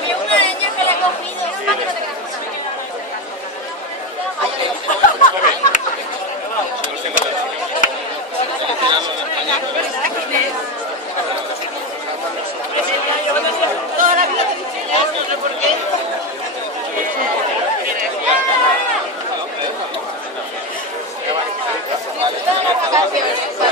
Había una niña que la ha cogido. Es más que no te quedas con nada. Toda la vida te dice ya, no sé por qué. Todas las vacaciones.